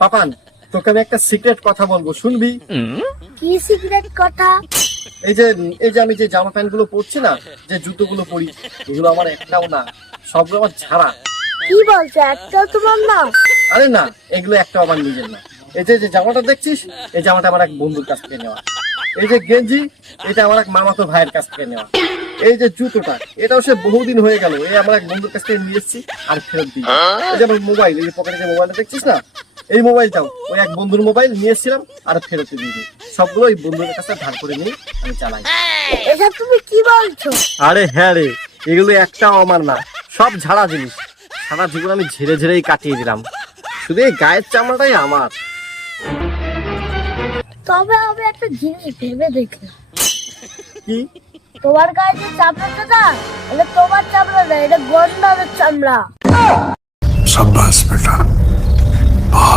পাপান, তোকে আমি একটা সিক্রেট কথা বলবো, শুনবি? কি সিক্রেট কথা? এই যে আমি যে জামা প্যান্ট গুলো পরছি না, যে জুতোগুলো পরি, এগুলো আমার একটাও না, সবগুলো আমার ঝাড়া। কি বলছো, একটাও তোমার না? আরে না, এগুলো একটাও আমার নিজের না। এই যে জামাটা দেখছিস, এই জামাটা আমার এক বন্ধুর কাছ থেকে নেওয়া। এই যে গেঞ্জি, এটা আমার এক মামাতো ভাইয়ের কাছ থেকে নেওয়া। এই যে জুতোটা, এটাও সে বহুদিন হয়ে গেল, এই আমার এক বন্ধুর কাছ থেকে নিয়ে এসেছি আর ফেরত দিই। এই যে আমার মোবাইল, এই যে পকেটে যে মোবাইলটা দেখছিস না, এই মোবাইলটাও ওই এক বন্ধুর মোবাইল নিয়ে এসেছিলাম আর ফেরত দিয়ে দিই। সবগুলো ওই বন্ধুদের কাছে ধার করে নিয়ে আমি চালাই। এসব তুমি কি বলছো? আরে হ্যাঁ রে, এগুলো একটাও আমার না, সব ঝাড়া জিনিস। সারা জীবন আমি ঝেড়ে ঝেড়েই কাটিয়ে দিলাম, শুধু এই গায়ের চামড়াটাই আমার। তবে আমি একটা জিনিস ভেবে দেখলাম, কি? তোমার গায়ে যে চামড়াটা না, এটা তোমার চামড়া না, এটা গন্ডারের চামড়া। शाबाश बेटा।